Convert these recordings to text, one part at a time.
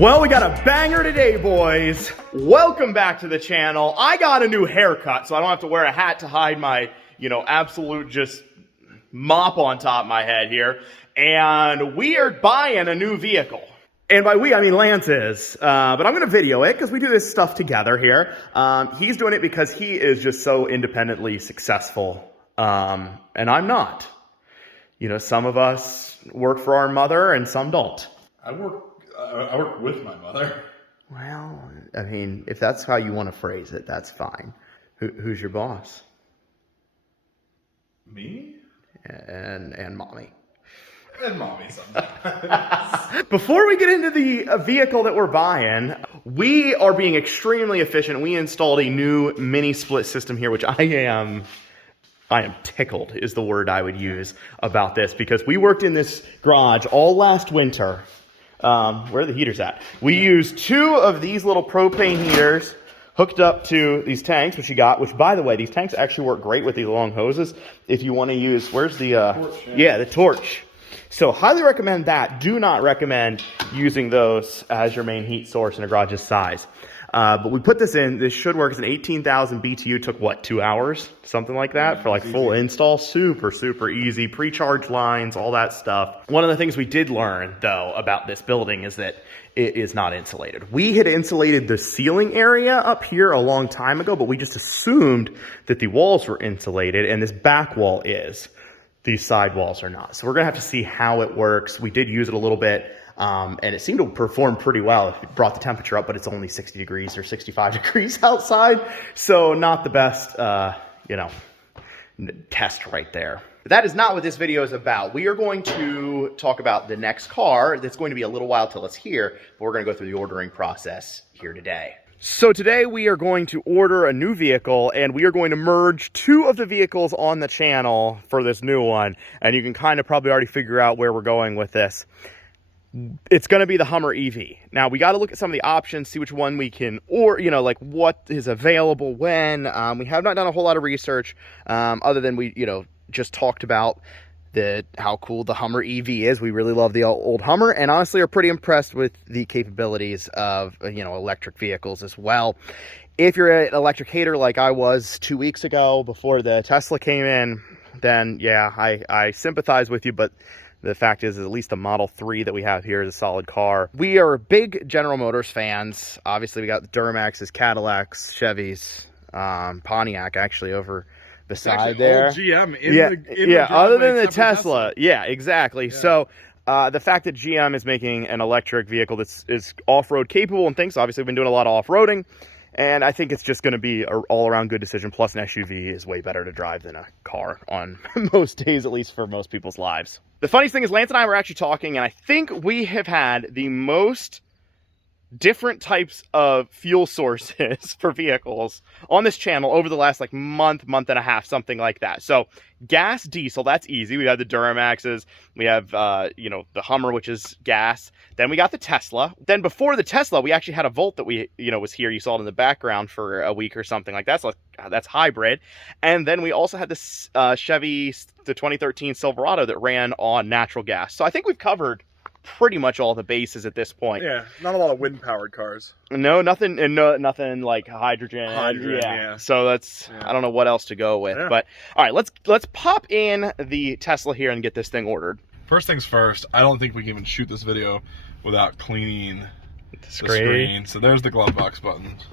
Well, we got a banger today, boys. Welcome back to the channel. I got a new haircut, so I don't have to wear a hat to hide my, absolute just mop on top of my head here. And we are buying a new vehicle. And by we, I mean Lance is. But I'm going to video it because we do this stuff together here. He's doing it because he is just so independently successful. And I'm not. Some of us work for our mother and some don't. I work with my mother. Well, I mean, if that's how you want to phrase it, that's fine. Who's your boss? Me? And mommy. And mommy sometimes. Before we get into the vehicle that we're buying, we are being extremely efficient. We installed a new mini split system here, which I am tickled is the word I would use about this, because we worked in this garage all last winter. Where are the heaters at? We used 2 of these little propane heaters hooked up to these tanks, which by the way, these tanks actually work great with these long hoses. If you want to use, where's the, torch, the torch. So highly recommend that. Do not recommend using those as your main heat source in a garage this size. But we put this in. This should work. It's an 18,000 BTU. Took what, 2 hours? Something like that for like full install. Super, super easy. Pre-charge lines, all that stuff. One of the things we did learn though about this building is that it is not insulated. We had insulated the ceiling area up here a long time ago, but we just assumed that the walls were insulated, and this back wall is. These side walls are not. So we're gonna have to see how it works. We did use it a little bit. And it seemed to perform pretty well. It brought the temperature up, but it's only 60 degrees or 65 degrees outside. So not the best, test right there. But that is not what this video is about. We are going to talk about the next car. That's going to be a little while till it's here, but we're going to go through the ordering process here today. So today we are going to order a new vehicle, and we are going to merge 2 of the vehicles on the channel for this new one. And you can kind of probably already figure out where we're going with this. It's going to be the Hummer EV. Now, we got to look at some of the options, see which one we can, or, like what is available when. We have not done a whole lot of research, other than we, just talked about how cool the Hummer EV is. We really love the old Hummer, and honestly are pretty impressed with the capabilities of, electric vehicles as well. If you're an electric hater like I was 2 weeks ago before the Tesla came in, then yeah, I sympathize with you, but the fact is at least the Model 3 that we have here is a solid car. We are big General Motors fans. Obviously, we got the Duramaxes, Cadillacs, Chevys, Pontiac actually over beside there. GM in the other than the Tesla. Yeah, exactly. Yeah. So the fact that GM is making an electric vehicle that's is off-road capable and things, obviously we've been doing a lot of off-roading. And I think it's just going to be an all-around good decision. Plus, an SUV is way better to drive than a car on most days, at least for most people's lives. The funniest thing is Lance and I were actually talking, and I think we have had the most different types of fuel sources for vehicles on this channel over the last month and a half, something like that. So gas, diesel, that's easy. We have the Duramaxes, we have the Hummer, which is gas. Then we got the Tesla. Then before the Tesla, we actually had a Volt that we was here. You saw it in the background for a week or something like that. So that's hybrid. And then we also had this Chevy, the 2013 Silverado that ran on natural gas. So I think we've covered pretty much all the bases at this point. Yeah, not a lot of wind-powered cars. No, nothing like hydrogen. Yeah. So that's I don't know what else to go with. Yeah. But all right, let's pop in the Tesla here and get this thing ordered. First things first, I don't think we can even shoot this video without cleaning the screen. So there's the glove box buttons.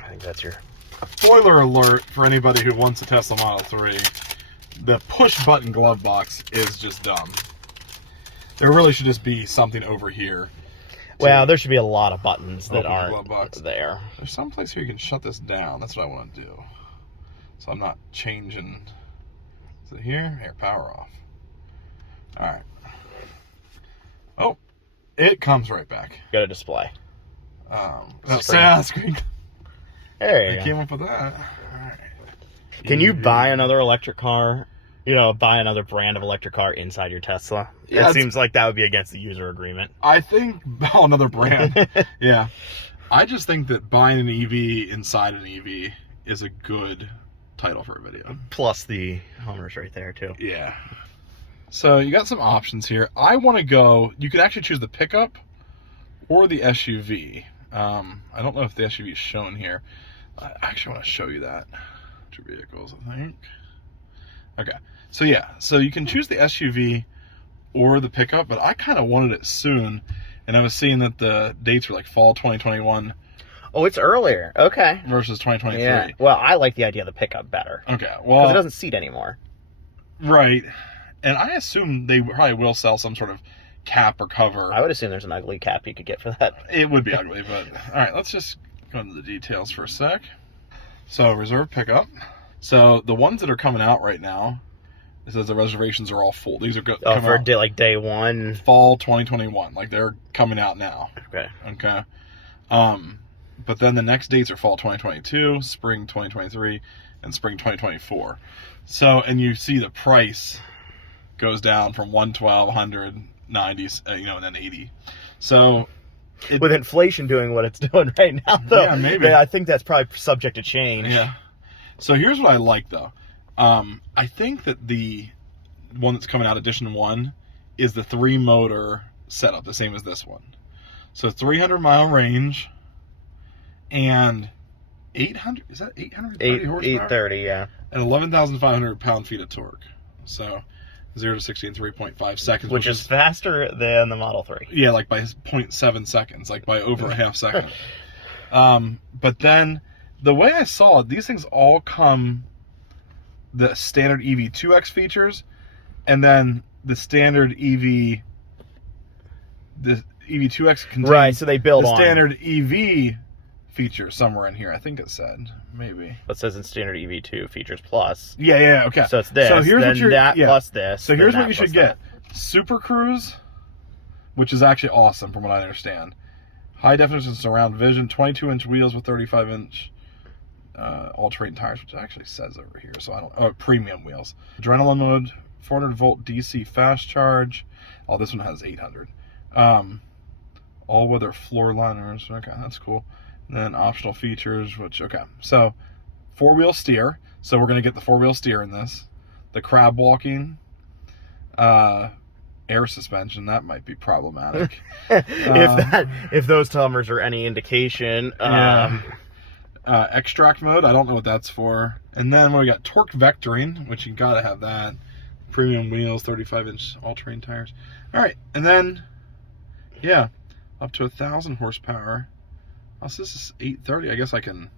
I think that's your spoiler alert for anybody who wants a Tesla Model 3, the push button glove box is just dumb. There really should just be something over here. Well, there should be a lot of buttons that Open the glove aren't box. there. There's some place here you can shut this down. That's what I want to do. So I'm not changing. Is it here? Here, power off. All right. Oh, it comes right back. Got a display. Screen. There you They go. came up with that. All right. Can you buy another electric car? You know, buy another brand of electric car inside your Tesla? Yeah, it seems like that would be against the user agreement. I think another brand. Yeah. I just think that buying an EV inside an EV is a good title for a video. Plus the Hummer's right there too. Yeah. So you got some options here. I want to go, you can actually choose the pickup or the SUV. I don't know if the SUV is shown here. I actually want to show you that. Two vehicles, I think. Okay. So yeah, so you can choose the SUV or the pickup, but I kind of wanted it soon, and I was seeing that the dates were like fall 2021. Oh, it's earlier. Okay. Versus 2023. Yeah. Well, I like the idea of the pickup better. Okay. Well, because it doesn't seat anymore. Right. And I assume they probably will sell some sort of cap or cover. I would assume there's an ugly cap you could get for that. It would be ugly, but all right, let's just go into the details for a sec. So, reserve pickup. So, the ones that are coming out right now, it says the reservations are all full. These are coming for out like day one. fall 2021. Like they're coming out now. Okay. Okay. But then the next dates are fall 2022, spring 2023, and spring 2024. So, and you see the price goes down from 112, 190, and then 80. So, with inflation doing what it's doing right now, though, yeah, maybe. I think that's probably subject to change. Yeah. So here's what I like, though. I think that the one that's coming out, edition 1, is the 3-motor setup, the same as this one. So 300-mile range and 800, is that 830 horsepower? 830, yeah. And 11,500 pound-feet of torque. So 0 to 60 in 3.5 seconds. Which is faster than the Model 3. Yeah, like by 0.7 seconds, like by over a half second. But then, the way I saw it, these things all come the standard EV2X features, and then the standard the EV2X contains right, so they build the on standard EV feature somewhere in here. I think it said, maybe. It says in standard EV2 features plus. Yeah, okay. So it's this, so here's then what you're, that plus this. So here's what you should get. Super Cruise, which is actually awesome from what I understand. High definition surround vision, 22-inch wheels with 35-inch all-terrain tires, which it actually says over here. So I don't. Oh, premium wheels. Adrenaline mode, 400-volt DC fast charge. Oh, this one has 800. All-weather floor liners. Okay, that's cool. And then optional features, which So 4-wheel steer. So we're gonna get the 4-wheel steer in this. The crab walking. Air suspension, that might be problematic. if those Hummers are any indication. Extract mode, I don't know what that's for. And then we got torque vectoring, which you gotta have that. Premium wheels, 35-inch all-terrain tires. All right, and then up to 1,000 horsepower. Oh, so this is 830. I guess I can.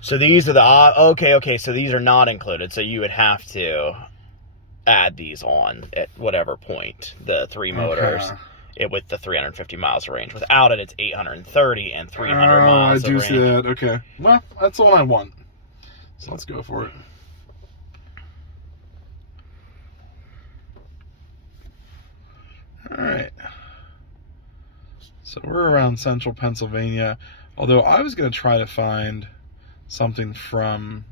So these are the okay. So these are not included. So you would have to add these on at whatever point, the 3 motors with the 350 miles of range. Without it, it's 830 and 300 miles of range. I do see that. Okay. Well, that's the one I want. So let's go for it. All right. So we're around central Pennsylvania. Although I was going to try to find something from...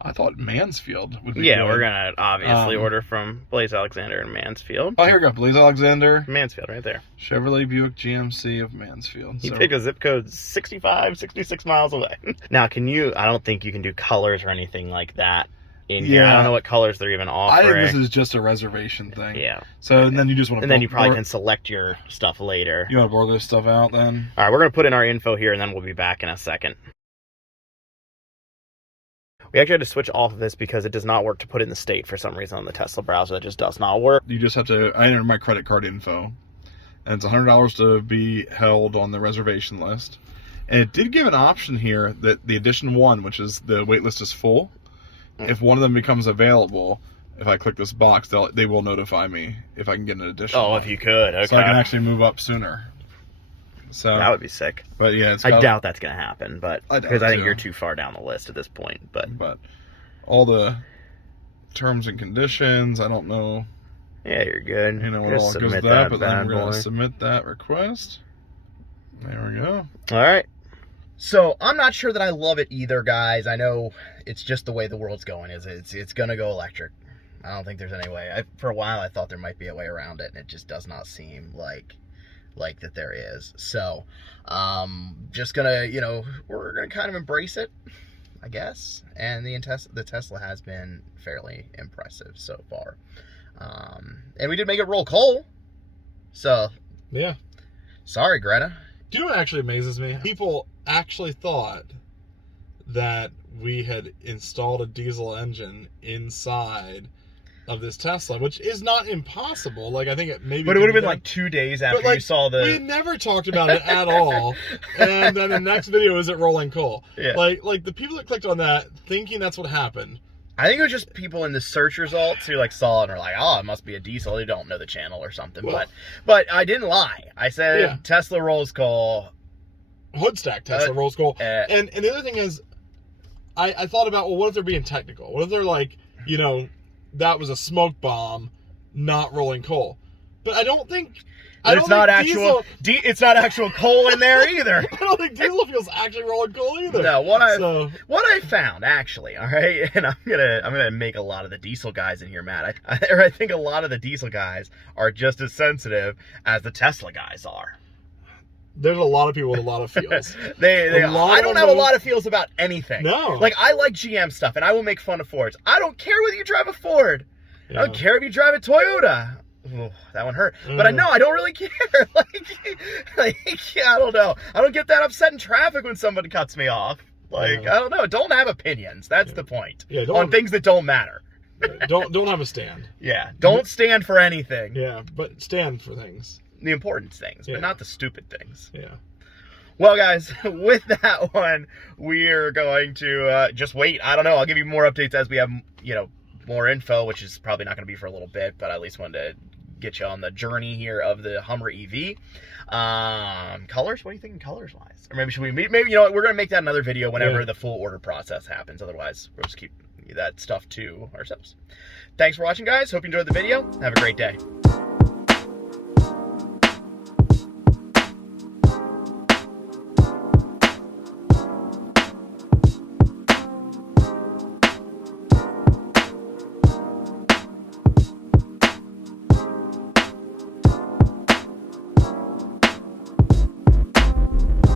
I thought Mansfield would be good. We're going to obviously order from Blaze Alexander in Mansfield. Oh, here we go. Blaze Alexander. Mansfield, right there. Chevrolet Buick GMC of Mansfield. You pick a zip code 65, 66 miles away. Now, I don't think you can do colors or anything like that in here. I don't know what colors they're even offering. I think this is just a reservation thing. Yeah. So, and then you just want to... And then you probably can select your stuff later. You want to blur this stuff out then? All right, we're going to put in our info here, and then we'll be back in a second. We actually had to switch off of this because it does not work to put in the state for some reason on the Tesla browser. It just does not work. You just have to... I enter my credit card info. And it's $100 to be held on the reservation list. And it did give an option here that the Edition 1, which is the wait list is full. If one of them becomes available, if I click this box, they will notify me if I can get an additional. Oh, if you could, okay. So I can actually move up sooner. So that would be sick. But yeah, I doubt that's going to happen, but because I think too. you're too far down the list at this point. But all the terms and conditions, I don't know. Yeah, you're good. You know what all goes with that, but then we're going to submit that request. There we go. All right. So I'm not sure that I love it either, guys. I know it's just the way the world's going. It's going to go electric. I don't think there's any way. For a while, I thought there might be a way around it, and it just does not seem like that there is. So just gonna, we're gonna kind of embrace it, I guess. And the Tesla has been fairly impressive so far. And we did make it roll coal. So yeah. Sorry, Greta. Do you know what actually amazes me? People actually thought that we had installed a diesel engine inside of this Tesla, which is not impossible. Like, I think it maybe... But it would have been like 2 days after you saw the... We never talked about it at all. And then the next video is it rolling coal. Yeah. Like the people that clicked on that thinking that's what happened. I think it was just people in the search results who saw it and were like, oh, it must be a diesel. They don't know the channel or something. Well, but I didn't lie. I said Tesla rolls coal. Hoodstack Tesla rolls coal. And the other thing is, I thought about, well, what if they're being technical? What if they're that was a smoke bomb, not rolling coal? But I don't think... It's not actual coal in there either. I don't think diesel fuel's actually rolling coal either. No, what I found actually, all right, and I'm gonna make a lot of the diesel guys in here mad. I think a lot of the diesel guys are just as sensitive as the Tesla guys are. There's a lot of people with a lot of feels. I don't have a lot of feels about anything. No. Like, I like GM stuff, and I will make fun of Fords. I don't care whether you drive a Ford. Yeah. I don't care if you drive a Toyota. Ooh, that one hurt. But I don't really care. I don't know. I don't get that upset in traffic when somebody cuts me off. I don't know. Don't have opinions. That's the point. Yeah, on things that don't matter. Don't have a stand. Yeah. Don't stand for anything. Yeah, but stand for things. The important things, but not the stupid things. Yeah. Well, guys, with that one, we're going to just wait. I don't know. I'll give you more updates as we have, more info, which is probably not going to be for a little bit, but I at least wanted to get you on the journey here of the Hummer EV. Colors? What are you thinking colors-wise? Or maybe maybe we're going to make that another video whenever the full order process happens. Otherwise, we'll just keep that stuff to ourselves. Thanks for watching, guys. Hope you enjoyed the video. Have a great day.